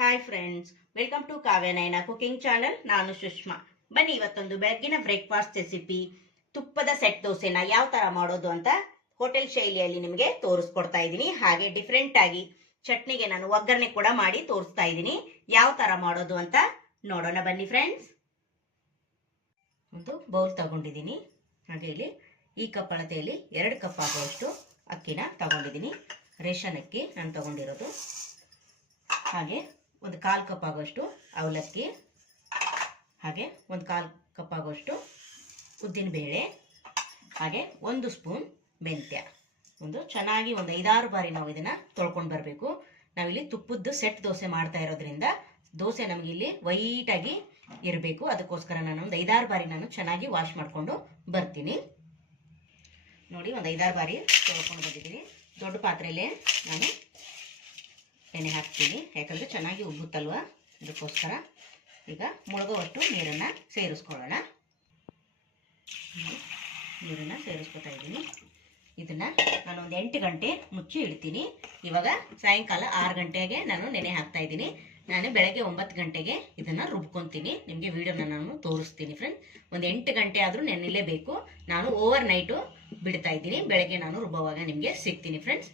Hi friends welcome to Kavyanayana cooking channel ನಾನು ಸುಷ್ಮಾ. ಬನ್ನಿ ಇವತ್ತೊಂದು ಬೆಳಗಿನ ಬ್ರೇಕ್ಫಾಸ್ಟ್ ರೆಸಿಪಿ ತುಪ್ಪದ ಸೆಟ್ ದೋಸೆನ ಯಾವ ತರ ಮಾಡೋದು ಅಂತ ಹೋಟೆಲ್ ಶೈಲಿಯಲ್ಲಿ ನಿಮಗೆ ತೋರಿಸ್ಕೊಡ್ತಾ ಇದ್ದೀನಿ. ಹಾಗೆ ಡಿಫ್ರೆಂಟ್ ಆಗಿ ಚಟ್ನಿಗೆ ನಾನು ಒಗ್ಗರಣೆ ಕೂಡ ಮಾಡಿ ತೋರಿಸ್ತಾ ಇದ್ದೀನಿ. ಯಾವ ತರ ಮಾಡೋದು ಅಂತ ನೋಡೋಣ ಬನ್ನಿ ಫ್ರೆಂಡ್ಸ್ ಒಂದು ಬೌಲ್ ತಗೊಂಡಿದ್ದೀನಿ. ಹಾಗೆ ಇಲ್ಲಿ ಈ ಕಪ್ ಅಳತೆಯಲ್ಲಿ ಎರಡು ಕಪ್ ಆಗುವಷ್ಟು ಅಕ್ಕಿನ ತಗೊಂಡಿದ್ದೀನಿ. ರೇಷನ್ ಅಕ್ಕಿ ನಾನು ತಗೊಂಡಿರೋದು. ಹಾಗೆ ಒಂದು ಕಾಲು ಕಪ್ ಆಗುವಷ್ಟು ಅವಲಕ್ಕಿ, ಹಾಗೆ ಒಂದು ಕಾಲು ಕಪ್ ಆಗುವಷ್ಟು ಉದ್ದಿನಬೇಳೆ, ಹಾಗೆ ಒಂದು ಸ್ಪೂನ್ ಮೆಂತ್ಯ. ಒಂದು ಚೆನ್ನಾಗಿ ಒಂದು ಐದಾರು ಬಾರಿ ನಾವು ಇದನ್ನು ತೊಳ್ಕೊಂಡು ಬರಬೇಕು. ನಾವಿಲ್ಲಿ ತುಪ್ಪದ್ದು ಸೆಟ್ ದೋಸೆ ಮಾಡ್ತಾ ಇರೋದ್ರಿಂದ ದೋಸೆ ನಮಗೆ ಇಲ್ಲಿ ವೈಟಾಗಿ ಇರಬೇಕು. ಅದಕ್ಕೋಸ್ಕರ ನಾನು ಒಂದು ಐದಾರು ಬಾರಿ ನಾನು ಚೆನ್ನಾಗಿ ವಾಶ್ ಮಾಡಿಕೊಂಡು ಬರ್ತೀನಿ. ನೋಡಿ, ಒಂದು ಐದಾರು ಬಾರಿ ತೊಳ್ಕೊಂಡು ಬಂದಿದ್ದೀನಿ. ದೊಡ್ಡ ಪಾತ್ರೆಯಲ್ಲೇ ನಾನು ಎಣ್ಣೆ ಹಾಕ್ತೀನಿ. ಯಾಕಂದರೆ ಚೆನ್ನಾಗಿ ಉಬ್ಬುತ್ತಲ್ವ? ಅದಕ್ಕೋಸ್ಕರ ಈಗ ಮುಳುಗುವಷ್ಟು ನೀರನ್ನು ಸೇರಿಸ್ಕೊಳ್ಳೋಣ. ನೀರನ್ನು ಸೇರಿಸ್ಕೊತಾ ಇದ್ದೀನಿ. ಇದನ್ನು ನಾನು ಒಂದು ಎಂಟು ಗಂಟೆ ಮುಚ್ಚಿ ಇಡ್ತೀನಿ. ಇವಾಗ ಸಾಯಂಕಾಲ ಆರು ಗಂಟೆಗೆ ನಾನು ನೆನೆ ಹಾಕ್ತಾ ಇದ್ದೀನಿ. ನಾನು ಬೆಳಗ್ಗೆ ಒಂಬತ್ತು ಗಂಟೆಗೆ ಇದನ್ನು ರುಬ್ಕೊತೀನಿ. ನಿಮಗೆ ವಿಡಿಯೋನ ನಾನು ತೋರಿಸ್ತೀನಿ ಫ್ರೆಂಡ್ ಒಂದು ಎಂಟು ಗಂಟೆ ಆದರೂ ನೆನೆಲೇಬೇಕು. ನಾನು ಓವರ್ ನೈಟು ಬಿಡ್ತಾ ಇದ್ದೀನಿ. ಬೆಳಗ್ಗೆ ನಾನು ರುಬ್ಬುವಾಗ ನಿಮಗೆ ಸಿಗ್ತೀನಿ ಫ್ರೆಂಡ್ಸ್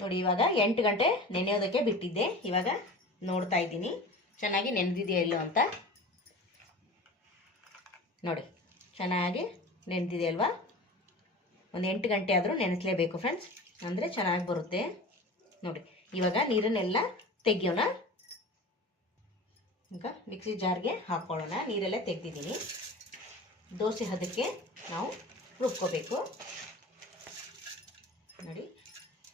ನೋಡಿ, ಇವಾಗ ಎಂಟು ಗಂಟೆ ನೆನೆಯೋದಕ್ಕೆ ಬಿಟ್ಟಿದ್ದೆ. ಇವಾಗ ನೋಡ್ತಾ ಇದ್ದೀನಿ. ಚೆನ್ನಾಗಿ ನೆನೆದಿದೆಯಾ ಇಲ್ಲೋ ಅಂತ. ನೋಡಿ, ಚೆನ್ನಾಗಿ ನೆನೆದಿದೆ ಅಲ್ವಾ? ಒಂದು ಎಂಟು ಗಂಟೆ ಆದರೂ ನೆನೆಸಲೇಬೇಕು ಫ್ರೆಂಡ್ಸ್ ಅಂದರೆ ಚೆನ್ನಾಗಿ ಬರುತ್ತೆ. ನೋಡಿ, ಇವಾಗ ನೀರನ್ನೆಲ್ಲ ತೆಗಿಯೋಣ. ಈಗ ಮಿಕ್ಸಿ ಜಾರ್ಗೆ ಹಾಕ್ಕೊಳ್ಳೋಣ ನೀರೆಲ್ಲ ತೆಗೆದಿದ್ದೀನಿ. ದೋಸೆ ಹದಕ್ಕೆ ನಾವು ರುಬ್ಕೋಬೇಕು. ನೋಡಿ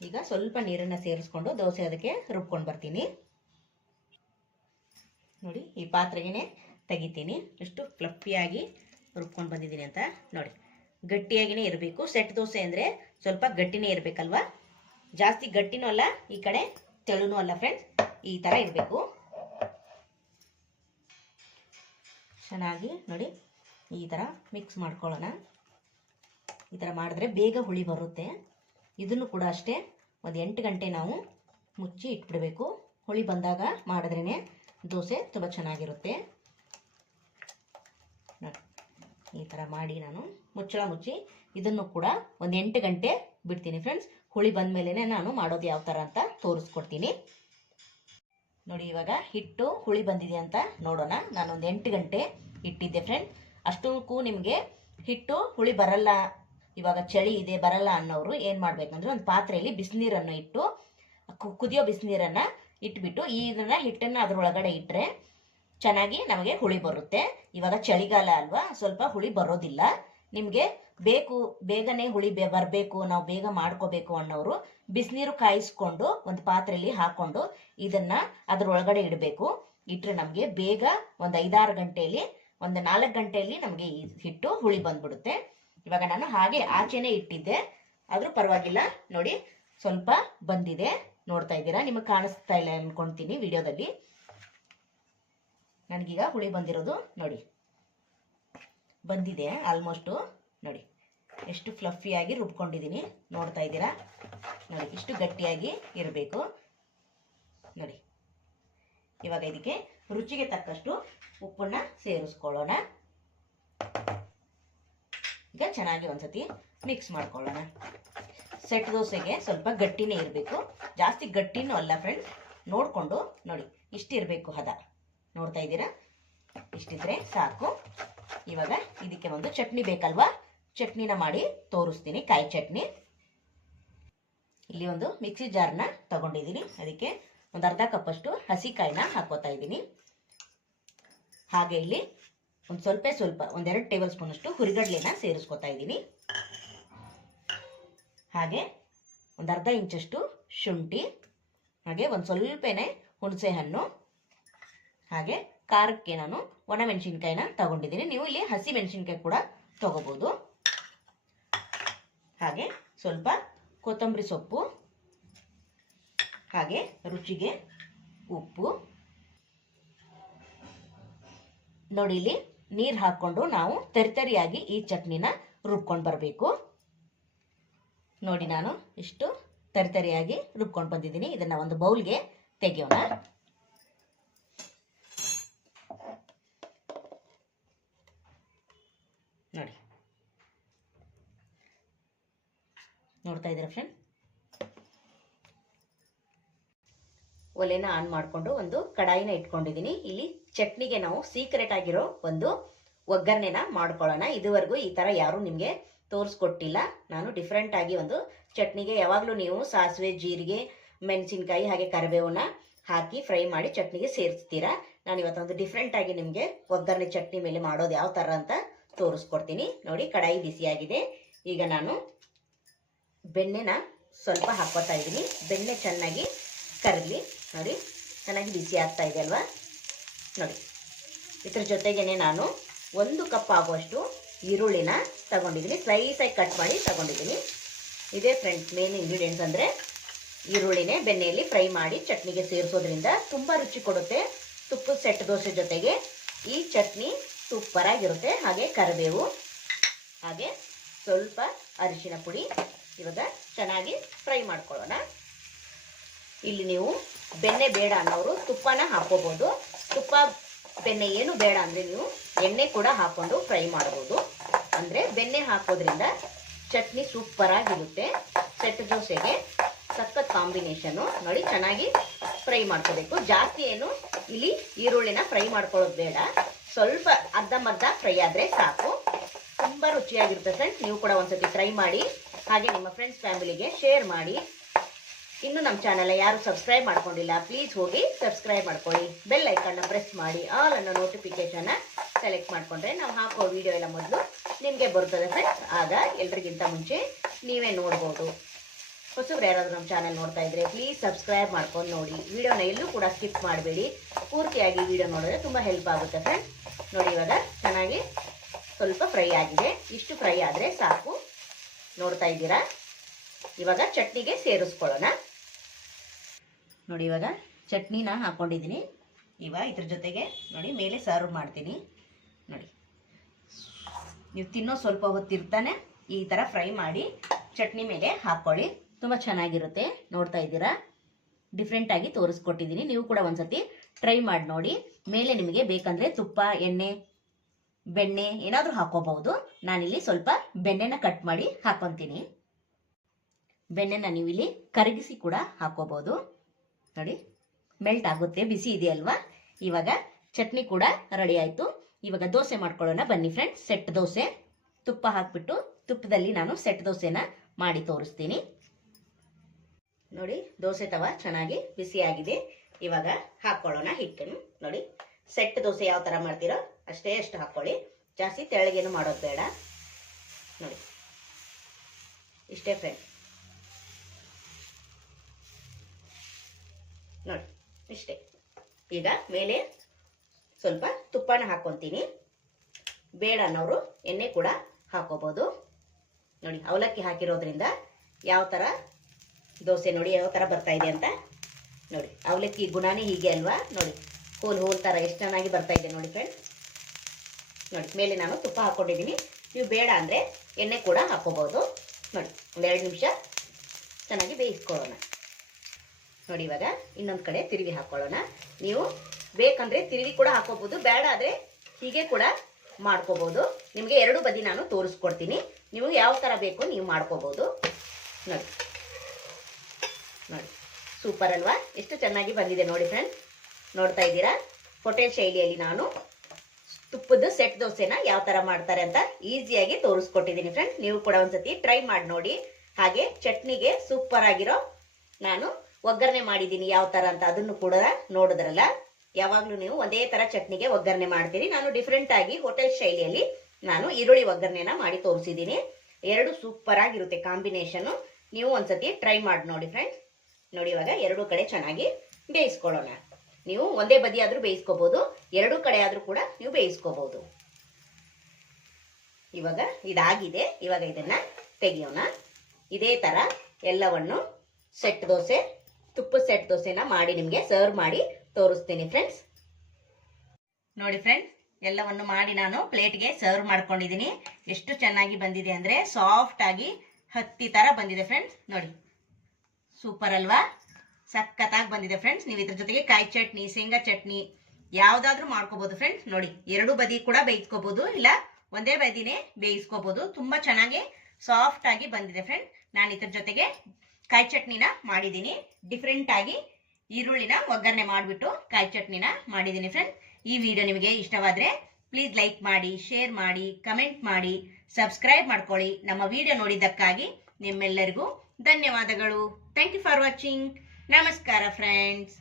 ಈಗ ಸ್ವಲ್ಪ ನೀರನ್ನು ಸೇರಿಸ್ಕೊಂಡು ದೋಸೆ ಅದಕ್ಕೆ ರುಬ್ಕೊಂಡು ಬರ್ತೀನಿ. ನೋಡಿ, ಈ ಪಾತ್ರೆಗೆ ತೆಗಿತೀನಿ. ಎಷ್ಟು ಫ್ಲಫಿಯಾಗಿ ರುಬ್ಕೊಂಡು ಬಂದಿದ್ದೀನಿ ಅಂತ ನೋಡಿ. ಗಟ್ಟಿಯಾಗಿಯೇ ಇರಬೇಕು. ಸೆಟ್ ದೋಸೆ ಅಂದರೆ ಸ್ವಲ್ಪ ಗಟ್ಟಿನೇ ಇರಬೇಕಲ್ವಾ? ಜಾಸ್ತಿ ಗಟ್ಟಿನೂ ಅಲ್ಲ, ಈ ಕಡೆ ತೆಳುನೂ ಅಲ್ಲ ಫ್ರೆಂಡ್ಸ್ ಈ ಥರ ಇರಬೇಕು. ಚೆನ್ನಾಗಿ ನೋಡಿ, ಈ ಥರ ಮಿಕ್ಸ್ ಮಾಡ್ಕೊಳ್ಳೋಣ. ಈ ಥರ ಮಾಡಿದ್ರೆ ಬೇಗ ಹುಳಿ ಬರುತ್ತೆ. ಇದನ್ನು ಕೂಡ ಅಷ್ಟೇ ಒಂದು ಎಂಟು ಗಂಟೆ ನಾವು ಮುಚ್ಚಿ ಇಟ್ಬಿಡಬೇಕು. ಹುಳಿ ಬಂದಾಗ ಮಾಡಿದ್ರೇ ದೋಸೆ ತುಂಬ ಚೆನ್ನಾಗಿರುತ್ತೆ. ಈ ಥರ ಮಾಡಿ ನಾನು ಮುಚ್ಚಳ ಮುಚ್ಚಿ ಇದನ್ನು ಕೂಡ ಒಂದು ಎಂಟು ಗಂಟೆ ಬಿಡ್ತೀನಿ ಫ್ರೆಂಡ್ಸ್ ಹುಳಿ ಬಂದ ಮೇಲೆ ನಾನು ಮಾಡೋದು ಯಾವ ಥರ ಅಂತ ತೋರಿಸ್ಕೊಡ್ತೀನಿ. ನೋಡಿ, ಇವಾಗ ಹಿಟ್ಟು ಹುಳಿ ಬಂದಿದೆ ಅಂತ ನೋಡೋಣ. ನಾನು ಒಂದು ಎಂಟು ಗಂಟೆ ಇಟ್ಟಿದ್ದೆ ಫ್ರೆಂಡ್ ಅಷ್ಟಕ್ಕೂ ನಿಮಗೆ ಹಿಟ್ಟು ಹುಳಿ ಬರಲ್ಲ ಇವಾಗ ಚಳಿ ಇದೆ, ಬರಲ್ಲ ಅನ್ನೋರು ಏನು ಮಾಡಬೇಕಂದ್ರೆ ಒಂದು ಪಾತ್ರೆಯಲ್ಲಿ ಬಿಸಿನೀರನ್ನು ಇಟ್ಟು ಕುದಿಯೋ ಬಿಸಿನೀರನ್ನು ಇಟ್ಬಿಟ್ಟು ಇದನ್ನ ಹಿಟ್ಟನ್ನು ಅದರೊಳಗಡೆ ಇಟ್ಟರೆ ಚೆನ್ನಾಗಿ ನಮಗೆ ಹುಳಿ ಬರುತ್ತೆ. ಇವಾಗ ಚಳಿಗಾಲ ಅಲ್ವಾ, ಸ್ವಲ್ಪ ಹುಳಿ ಬರೋದಿಲ್ಲ. ನಿಮಗೆ ಬೇಕು, ಬೇಗನೆ ಹುಳಿ ಬೇ ಬರಬೇಕು, ನಾವು ಬೇಗ ಮಾಡ್ಕೋಬೇಕು ಅನ್ನೋರು ಬಿಸಿನೀರು ಕಾಯಿಸ್ಕೊಂಡು ಒಂದು ಪಾತ್ರೆಯಲ್ಲಿ ಹಾಕೊಂಡು ಇದನ್ನ ಅದರೊಳಗಡೆ ಇಡಬೇಕು. ಇಟ್ಟರೆ ನಮಗೆ ಬೇಗ ಒಂದು ಐದಾರು ಗಂಟೆಯಲ್ಲಿ ಒಂದು ನಾಲ್ಕು ಗಂಟೆಯಲ್ಲಿ ನಮಗೆ ಹಿಟ್ಟು ಹುಳಿ ಬಂದ್ಬಿಡುತ್ತೆ. ಇವಾಗ ನಾನು ಹಾಗೆ ಆಚೆನೆ ಇಟ್ಟಿದ್ದೆ. ಆದರೂ ಪರವಾಗಿಲ್ಲ. ನೋಡಿ ಸ್ವಲ್ಪ ಬಂದಿದೆ. ನೋಡ್ತಾ ಇದ್ದೀರಾ? ನಿಮಗೆ ಕಾಣಿಸ್ತಾ ಇಲ್ಲ ಅನ್ಕೊಂತೀನಿ ವಿಡಿಯೋದಲ್ಲಿ. ನನಗೀಗ ಹುಳಿ ಬಂದಿರೋದು ನೋಡಿ. ಬಂದಿದೆ ಆಲ್ಮೋಸ್ಟು. ನೋಡಿ ಎಷ್ಟು ಫ್ಲಫಿಯಾಗಿ ರುಬ್ಕೊಂಡಿದ್ದೀನಿ. ನೋಡ್ತಾ ಇದ್ದೀರಾ? ನೋಡಿ ಇಷ್ಟು ಗಟ್ಟಿಯಾಗಿ ಇರಬೇಕು. ನೋಡಿ ಇವಾಗ ಇದಕ್ಕೆ ರುಚಿಗೆ ತಕ್ಕಷ್ಟು ಉಪ್ಪನ್ನ ಸೇರಿಸ್ಕೊಳ್ಳೋಣ. ಈಗ ಚೆನ್ನಾಗಿ ಒಂದ್ಸತಿ ಮಿಕ್ಸ್ ಮಾಡ್ಕೊಳ್ಳೋಣ. ಸೆಟ್ ದೋಸೆಗೆ ಸ್ವಲ್ಪ ಗಟ್ಟಿನೇ ಇರಬೇಕು. ಜಾಸ್ತಿ ಗಟ್ಟಿನೂ ಅಲ್ಲ ಫ್ರೆಂಡ್ ನೋಡಿಕೊಂಡು ನೋಡಿ, ಇಷ್ಟಿರಬೇಕು ಹದ. ನೋಡ್ತಾ ಇದ್ದೀರಾ? ಇಷ್ಟಿದ್ರೆ ಸಾಕು. ಇವಾಗ ಇದಕ್ಕೆ ಒಂದು ಚಟ್ನಿ ಬೇಕಲ್ವಾ? ಚಟ್ನಿನ ಮಾಡಿ ತೋರಿಸ್ತೀನಿ, ಕಾಯಿ ಚಟ್ನಿ. ಇಲ್ಲಿ ಒಂದು ಮಿಕ್ಸಿ ಜಾರ್ನ ತಗೊಂಡಿದ್ದೀನಿ. ಅದಕ್ಕೆ ಒಂದು ಅರ್ಧ ಕಪ್ಪಷ್ಟು ಹಸಿ ಕಾಯಿನ ಹಾಕೋತಾ ಇದ್ದೀನಿ. ಹಾಗೆ ಇಲ್ಲಿ ಒಂದು ಸ್ವಲ್ಪ ಸ್ವಲ್ಪ, ಒಂದೆರಡು ಟೇಬಲ್ ಸ್ಪೂನಷ್ಟು ಹುರಿಗಡ್ಲೆನ ಸೇರಿಸ್ಕೊತಾ ಇದ್ದೀನಿ. ಹಾಗೆ ಒಂದು ಅರ್ಧ ಇಂಚಷ್ಟು ಶುಂಠಿ, ಹಾಗೆ ಒಂದು ಸ್ವಲ್ಪನೇ ಹುಣಸೆ ಹಣ್ಣು, ಹಾಗೆ ಖಾರಕ್ಕೆ ನಾನು ಒಣ ಮೆಣಸಿನ್ಕಾಯಿನ ತಗೊಂಡಿದ್ದೀನಿ. ನೀವು ಇಲ್ಲಿ ಹಸಿ ಮೆಣಸಿನ್ಕಾಯಿ ಕೂಡ ತಗೋಬೋದು. ಹಾಗೆ ಸ್ವಲ್ಪ ಕೊತ್ತಂಬರಿ ಸೊಪ್ಪು, ಹಾಗೆ ರುಚಿಗೆ ಉಪ್ಪು. ನೋಡಿ ಇಲ್ಲಿ ನೀರು ಹಾಕ್ಕೊಂಡು ನಾವು ತರಿತರಿಯಾಗಿ ಈ ಚಟ್ನಿನ ರುಬ್ಕೊಂಡು ಬರಬೇಕು. ನೋಡಿ ನಾನು ಇಷ್ಟು ತರಿತರಿಯಾಗಿ ರುಬ್ಕೊಂಡು ಬಂದಿದ್ದೀನಿ. ಇದನ್ನು ಒಂದು ಬೌಲ್ಗೆ ತೆಗೆಯೋಣ. ನೋಡಿ. ನೋಡ್ತಾ ಇದ್ದೀರಾ ಫ್ರೆಂಡ್ ಒಲೆನ ಆನ್ ಮಾಡಿಕೊಂಡು ಒಂದು ಕಡಾಯಿನ ಇಟ್ಕೊಂಡಿದ್ದೀನಿ ಇಲ್ಲಿ ಚಟ್ನಿಗೆ ನಾವು ಸೀಕ್ರೆಟ್ ಆಗಿರೋ ಒಂದು ಒಗ್ಗರಣೆನ ಮಾಡ್ಕೊಳ್ಳೋಣ. ಇದುವರೆಗೂ ಈ ತರ ಯಾರು ನಿಮಗೆ ತೋರಿಸ್ಕೊಟ್ಟಿಲ್ಲ. ನಾನು ಡಿಫ್ರೆಂಟ್ ಆಗಿ ಒಂದು ಚಟ್ನಿಗೆ ಯಾವಾಗಲೂ ನೀವು ಸಾಸಿವೆ, ಜೀರಿಗೆ, ಮೆಣಸಿನ್ಕಾಯಿ ಹಾಗೆ ಕರಿಬೇವನ್ನ ಹಾಕಿ ಫ್ರೈ ಮಾಡಿ ಚಟ್ನಿಗೆ ಸೇರಿಸ್ತೀರಾ? ನಾನು ಇವತ್ತೊಂದು ಡಿಫ್ರೆಂಟ್ ಆಗಿ ನಿಮಗೆ ಒಗ್ಗರಣೆ ಚಟ್ನಿ ಮೇಲೆ ಮಾಡೋದು ಯಾವ ಥರ ಅಂತ ತೋರಿಸ್ಕೊಡ್ತೀನಿ. ನೋಡಿ, ಕಡಾಯಿ ಬಿಸಿಯಾಗಿದೆ. ಈಗ ನಾನು ಬೆಣ್ಣೆನ ಸ್ವಲ್ಪ ಹಾಕೋತಾ ಇದ್ದೀನಿ. ಬೆಣ್ಣೆ ಚೆನ್ನಾಗಿ ಕರಗಲಿ ನೋಡಿ, ಚೆನ್ನಾಗಿ ಬಿಸಿ ಆಗ್ತಾ ಇದೆ ಅಲ್ವಾ? ನೋಡಿ, ಇದ್ರ ಜೊತೆಗೇನೆ ನಾನು ಒಂದು ಕಪ್ ಆಗುವಷ್ಟು ಈರುಳ್ಳಿನ ತಗೊಂಡಿದ್ದೀನಿ. ಸ್ಲೈಸಾಗಿ ಕಟ್ ಮಾಡಿ ತಗೊಂಡಿದ್ದೀನಿ. ಇದೇ ಫ್ರೆಂಡ್ ಮೇನ್ ಇಂಗ್ರೀಡಿಯೆಂಟ್ಸ್ ಅಂದರೆ ಈರುಳ್ಳಿನೇ ಬೆಣ್ಣೆಯಲ್ಲಿ ಫ್ರೈ ಮಾಡಿ ಚಟ್ನಿಗೆ ಸೇರಿಸೋದ್ರಿಂದ ತುಂಬ ರುಚಿ ಕೊಡುತ್ತೆ. ತುಪ್ಪದ ಸೆಟ್ ದೋಸೆ ಜೊತೆಗೆ ಈ ಚಟ್ನಿ ಸೂಪರಾಗಿರುತ್ತೆ ಹಾಗೆ ಕರಿಬೇವು, ಹಾಗೆ ಸ್ವಲ್ಪ ಅರಿಶಿನ ಪುಡಿ ಇವಾಗ ಚೆನ್ನಾಗಿ ಫ್ರೈ ಮಾಡ್ಕೊಳ್ಳೋಣ. ಇಲ್ಲಿ ನೀವು ಬೆಣ್ಣೆ ಬೇಡ ಅನ್ನೋರು ತುಪ್ಪನ ಹಾಕೋಬಹುದು ತುಪ್ಪ, ಬೆಣ್ಣೆ ಏನು ಬೇಡ ಅಂದರೆ ನೀವು ಎಣ್ಣೆ ಕೂಡ ಹಾಕೊಂಡು ಫ್ರೈ ಮಾಡ್ಬೋದು. ಅಂದರೆ ಬೆಣ್ಣೆ ಹಾಕೋದ್ರಿಂದ ಚಟ್ನಿ ಸೂಪರ್ ಆಗಿರುತ್ತೆ. ಸೆಟ್ ದೋಸೆಗೆ ಸಖತ್ ಕಾಂಬಿನೇಷನು ನೋಡಿ ಚೆನ್ನಾಗಿ ಫ್ರೈ ಮಾಡ್ಕೋಬೇಕು. ಜಾಸ್ತಿ ಏನು ಇಲ್ಲಿ ಈರುಳ್ಳಿನ ಫ್ರೈ ಮಾಡ್ಕೊಳ್ಳೋದು ಬೇಡ. ಸ್ವಲ್ಪ ಅರ್ಧ ಮರ್ಧ ಫ್ರೈ ಆದರೆ ಸಾಕು. ತುಂಬ ರುಚಿಯಾಗಿರುತ್ತೆ ಫ್ರೆಂಡ್ಸ್ ನೀವು ಕೂಡ ಒಂದ್ಸತಿ ಟ್ರೈ ಮಾಡಿ, ಹಾಗೆ ನಿಮ್ಮ ಫ್ರೆಂಡ್ಸ್ ಫ್ಯಾಮಿಲಿಗೆ ಶೇರ್ ಮಾಡಿ. ಇನ್ನು ನಮ್ಮ ಚಾನಲ್ ಯಾರು ಸಬ್ಸ್ಕ್ರೈಬ್ ಮಾಡ್ಕೊಂಡಿಲ್ಲ ಪ್ಲೀಸ್ ಹೋಗಿ ಸಬ್ಸ್ಕ್ರೈಬ್ ಮಾಡ್ಕೊಳ್ಳಿ. ಬೆಲ್ ಐಕನ್ನ ಪ್ರೆಸ್ ಮಾಡಿ ಆಲ್ ಅನ್ನೋ ನೋಟಿಫಿಕೇಶನ್ನ ಸೆಲೆಕ್ಟ್ ಮಾಡ್ಕೊಂಡ್ರೆ ನಾವು ಹಾಕೋ ವಿಡಿಯೋ ಎಲ್ಲ ಮೊದಲು ನಿಮಗೆ ಬರ್ತದೆ ಫ್ರೆಂಡ್ಸ್ ಆಗ ಎಲ್ರಿಗಿಂತ ಮುಂಚೆ ನೀವೇ ನೋಡ್ಬೋದು. ಹೊಸಬ್ರು ಯಾರಾದರೂ ನಮ್ಮ ಚಾನಲ್ ನೋಡ್ತಾ ಇದ್ರೆ ಪ್ಲೀಸ್ ಸಬ್ಸ್ಕ್ರೈಬ್ ಮಾಡ್ಕೊಂಡು ನೋಡಿ. ವಿಡಿಯೋನ ಎಲ್ಲೂ ಕೂಡ ಸ್ಕಿಪ್ ಮಾಡಬೇಡಿ. ಪೂರ್ತಿಯಾಗಿ ವಿಡಿಯೋ ನೋಡಿದ್ರೆ ತುಂಬ ಹೆಲ್ಪ್ ಆಗುತ್ತೆ ಫ್ರೆಂಡ್ಸ್ ನೋಡಿ ಇವಾಗ ಚೆನ್ನಾಗಿ ಸ್ವಲ್ಪ ಫ್ರೈ ಆಗಿದೆ. ಇಷ್ಟು ಫ್ರೈ ಆದರೆ ಸಾಕು. ನೋಡ್ತಾ ಇದ್ದೀರಾ? ಇವಾಗ ಚಟ್ನಿಗೆ ಸೇರಿಸ್ಕೊಳ್ಳೋಣ. ನೋಡಿ ಇವಾಗ ಚಟ್ನಿನ ಹಾಕೊಂಡಿದ್ದೀನಿ. ಇವಾಗ ಇದ್ರ ಜೊತೆಗೆ ನೋಡಿ ಮೇಲೆ ಸರ್ವ್ ಮಾಡ್ತೀನಿ. ನೋಡಿ. ನೀವು ತಿನ್ನೋ ಸ್ವಲ್ಪ ಹೊತ್ತಿರ್ತಾನೆ ಈ ಥರ ಫ್ರೈ ಮಾಡಿ ಚಟ್ನಿ ಮೇಲೆ ಹಾಕ್ಕೊಳ್ಳಿ ತುಂಬ ಚೆನ್ನಾಗಿರುತ್ತೆ. ನೋಡ್ತಾ ಇದ್ದೀರಾ? ಡಿಫ್ರೆಂಟಾಗಿ ತೋರಿಸ್ಕೊಟ್ಟಿದ್ದೀನಿ. ನೀವು ಕೂಡ ಒಂದ್ಸತಿ ಟ್ರೈ ಮಾಡಿ ನೋಡಿ. ಮೇಲೆ ನಿಮಗೆ ಬೇಕಂದ್ರೆ ತುಪ್ಪ, ಎಣ್ಣೆ, ಬೆಣ್ಣೆ ಏನಾದರೂ ಹಾಕೋಬಹುದು ನಾನಿಲ್ಲಿ ಸ್ವಲ್ಪ ಬೆಣ್ಣೆನ ಕಟ್ ಮಾಡಿ ಹಾಕೊತೀನಿ. ಬೆಣ್ಣೆನ ನೀವು ಇಲ್ಲಿ ಕರಗಿಸಿ ಕೂಡ ಹಾಕೋಬಹುದು ನೋಡಿ ಮೆಲ್ಟ್ ಆಗುತ್ತೆ, ಬಿಸಿ ಇದೆ ಅಲ್ವಾ ಇವಾಗ ಚಟ್ನಿ ಕೂಡ ರೆಡಿ ಆಯಿತು. ಇವಾಗ ದೋಸೆ ಮಾಡ್ಕೊಳ್ಳೋಣ, ಬನ್ನಿ ಫ್ರೆಂಡ್ಸ್ ಸೆಟ್ ದೋಸೆ. ತುಪ್ಪ ಹಾಕ್ಬಿಟ್ಟು ತುಪ್ಪದಲ್ಲಿ ನಾನು ಸೆಟ್ ದೋಸೆನ ಮಾಡಿ ತೋರಿಸ್ತೀನಿ. ನೋಡಿ, ದೋಸೆ ತವ ಚೆನ್ನಾಗಿ ಬಿಸಿಯಾಗಿದೆ ಇವಾಗ ಹಾಕ್ಕೊಳ್ಳೋಣ, ಹಿಟ್ಟನ್ನು. ನೋಡಿ ಸೆಟ್ ದೋಸೆ ಯಾವ ಥರ ಮಾಡ್ತೀರೋ ಅಷ್ಟೇ ಅಷ್ಟು ಹಾಕ್ಕೊಳ್ಳಿ. ಜಾಸ್ತಿ ತೆಳಗೇನು ಮಾಡೋದು ಬೇಡ. ನೋಡಿ, ಇಷ್ಟೇ ಫ್ರೆಂಡ್ ನೋಡಿ, ಇಷ್ಟೇ. ಈಗ ಮೇಲೆ ಸ್ವಲ್ಪ ತುಪ್ಪನ ಹಾಕ್ಕೊತೀನಿ ಬೇಡ ಅನ್ನೋರು ಎಣ್ಣೆ ಕೂಡ ಹಾಕೋಬಹುದು ನೋಡಿ, ಅವಲಕ್ಕಿ ಹಾಕಿರೋದ್ರಿಂದ ಯಾವ ಥರ ದೋಸೆ ನೋಡಿ, ಯಾವ ಥರ ಬರ್ತಾ ಇದೆ ಅಂತ ನೋಡಿ. ಅವಲಕ್ಕಿ ಗುಣಾನೇ ಹೀಗೆ ಅಲ್ವಾ? ನೋಡಿ, ಹೋಲ್ ಹೋಲ್ ಥರ ಎಷ್ಟು ಚೆನ್ನಾಗಿ ಬರ್ತಾ ಇದೆ ನೋಡಿ ಫ್ರೆಂಡ್ ನೋಡಿ, ಮೇಲೆ ನಾನು ತುಪ್ಪ ಹಾಕ್ಕೊಂಡಿದ್ದೀನಿ ನೀವು ಬೇಡ ಅಂದರೆ ಎಣ್ಣೆ ಕೂಡ ಹಾಕೋಬೋದು. ನೋಡಿ, ಒಂದೆರಡು ನಿಮಿಷ ಚೆನ್ನಾಗಿ ಬೇಯಿಸ್ಕೊಳ್ಳೋಣ. ನೋಡಿ ಇವಾಗ ಇನ್ನೊಂದು ಕಡೆ ತಿರುವಿ ಹಾಕೊಳ್ಳೋಣ. ನೀವು ಬೇಕಂದ್ರೆ ತಿರುವಿ ಕೂಡ ಹಾಕೋಬಹುದು, ಬೇಡ ಆದರೆ ಹೀಗೆ ಕೂಡ ಮಾಡ್ಕೋಬಹುದು. ನಿಮಗೆ ಎರಡು ಬದಿ ನಾನು ತೋರಿಸ್ಕೊಡ್ತೀನಿ. ನೀವು ಯಾವ ಥರ ಬೇಕು ನೀವು ಮಾಡ್ಕೋಬಹುದು. ನೋಡಿ. ನೋಡಿ. ಸೂಪರ್ ಅಲ್ವಾ? ಎಷ್ಟು ಚೆನ್ನಾಗಿ ಬಂದಿದೆ ನೋಡಿ ಫ್ರೆಂಡ್ ನೋಡ್ತಾ ಇದ್ದೀರಾ? ಹೋಟೆಲ್ ಶೈಲಿಯಲ್ಲಿ ನಾನು ತುಪ್ಪದ ಸೆಟ್ ದೋಸೆನ ಯಾವ ತರ ಮಾಡ್ತಾರೆ ಅಂತ ಈಸಿಯಾಗಿ ತೋರಿಸ್ಕೊಟ್ಟಿದ್ದೀನಿ ಫ್ರೆಂಡ್ ನೀವು ಕೂಡ ಒಂದ್ಸತಿ ಟ್ರೈ ಮಾಡಿ ನೋಡಿ. ಹಾಗೆ ಚಟ್ನಿಗೆ ಸೂಪರ್ ಆಗಿರೋ ನಾನು ಒಗ್ಗರಣೆ ಮಾಡಿದ್ದೀನಿ ಯಾವ ತರ ಅಂತ ಅದನ್ನು ಕೂಡ ನೋಡಿದ್ರಲ್ಲ? ಯಾವಾಗ್ಲೂ ನೀವು ಒಂದೇ ತರ ಚಟ್ನಿಗೆ ಒಗ್ಗರಣೆ ಮಾಡ್ತೀರಿ. ನಾನು ಡಿಫ್ರೆಂಟ್ ಆಗಿ ಹೋಟೆಲ್ ಶೈಲಿಯಲ್ಲಿ ನಾನು ಈರುಳ್ಳಿ ಒಗ್ಗರಣೆನ ಮಾಡಿ ತೋರಿಸಿದ್ದೀನಿ ಎರಡು ಸೂಪರ್ ಆಗಿರುತ್ತೆ ಕಾಂಬಿನೇಷನ್ ನೀವು ಒಂದ್ಸತಿ ಟ್ರೈ ಮಾಡಿ ನೋಡಿ ಫ್ರೆಂಡ್ಸ್ ನೋಡಿ ಇವಾಗ ಎರಡು ಕಡೆ ಚೆನ್ನಾಗಿ ಬೇಯಿಸ್ಕೊಳ್ಳೋಣ. ನೀವು ಒಂದೇ ಬದಿ ಆದ್ರೂ ಬೇಯಿಸ್ಕೋಬಹುದು ಎರಡು ಕಡೆ ಆದ್ರೂ ಕೂಡ ನೀವು ಬೇಯಿಸ್ಕೋಬಹುದು ಇವಾಗ ಇದಾಗಿದೆ. ಇವಾಗ ಇದನ್ನ ತೆಗಿಯೋಣ. ಇದೇ ತರ ಎಲ್ಲವನ್ನು ಸೆಟ್ ದೋಸೆ ತುಪ್ಪದ ಸೆಟ್ ದೋಸೆನ ಮಾಡಿ ನಿಮಗೆ ಸರ್ವ್ ಮಾಡಿ ತೋರಿಸ್ತೀನಿ ಫ್ರೆಂಡ್ಸ್ ನೋಡಿ ಫ್ರೆಂಡ್ಸ್ ಎಲ್ಲವನ್ನು ಮಾಡಿ ನಾನು ಪ್ಲೇಟ್ಗೆ ಸರ್ವ್ ಮಾಡ್ಕೊಂಡಿದ್ದೀನಿ ಎಷ್ಟು ಚೆನ್ನಾಗಿ ಬಂದಿದೆ ಅಂದ್ರೆ ಸಾಫ್ಟ್ ಆಗಿ ಹತ್ತಿ ತರ ಬಂದಿದೆ ಫ್ರೆಂಡ್ಸ್ ನೋಡಿ ಸೂಪರ್ ಅಲ್ವಾ? ಸಖತ್ತಾಗಿ ಬಂದಿದೆ ಫ್ರೆಂಡ್ಸ್ ನೀವು ಇದ್ರ ಜೊತೆಗೆ ಕಾಯಿ ಚಟ್ನಿ, ಶೇಂಗಾ ಚಟ್ನಿ ಯಾವುದಾದ್ರೂ ಮಾಡ್ಕೋಬಹುದು ಫ್ರೆಂಡ್ಸ್ ನೋಡಿ, ಎರಡು ಬದಿ ಕೂಡ ಬೇಯಿಸ್ಕೋಬಹುದು ಇಲ್ಲ ಒಂದೇ ಬದಿನೇ ಬೇಯಿಸ್ಕೋಬಹುದು ತುಂಬಾ ಚೆನ್ನಾಗಿ ಸಾಫ್ಟ್ ಆಗಿ ಬಂದಿದೆ ಫ್ರೆಂಡ್ ನಾನು ಇದ್ರ ಜೊತೆಗೆ ಕಾಯಿ ಚಟ್ನಿನ ಮಾಡಿದ್ದೀನಿ. ಡಿಫ್ರೆಂಟ್ ಆಗಿ ಈರುಳ್ಳಿನ ಒಗ್ಗರಣೆ ಮಾಡಿಬಿಟ್ಟು ಕಾಯಿ ಚಟ್ನಿನ ಮಾಡಿದ್ದೀನಿ ಫ್ರೆಂಡ್ಸ್ ಈ ವಿಡಿಯೋ ನಿಮಗೆ ಇಷ್ಟವಾದರೆ ಪ್ಲೀಸ್ ಲೈಕ್ ಮಾಡಿ ಶೇರ್ ಮಾಡಿ ಕಮೆಂಟ್ ಮಾಡಿ ಸಬ್ಸ್ಕ್ರೈಬ್ ಮಾಡ್ಕೊಳ್ಳಿ. ನಮ್ಮ ವಿಡಿಯೋ ನೋಡಿದ್ದಕ್ಕಾಗಿ ನಿಮ್ಮೆಲ್ಲರಿಗೂ ಧನ್ಯವಾದಗಳು. ಥ್ಯಾಂಕ್ ಯು ಫಾರ್ ವಾಚಿಂಗ್ ನಮಸ್ಕಾರ ಫ್ರೆಂಡ್ಸ್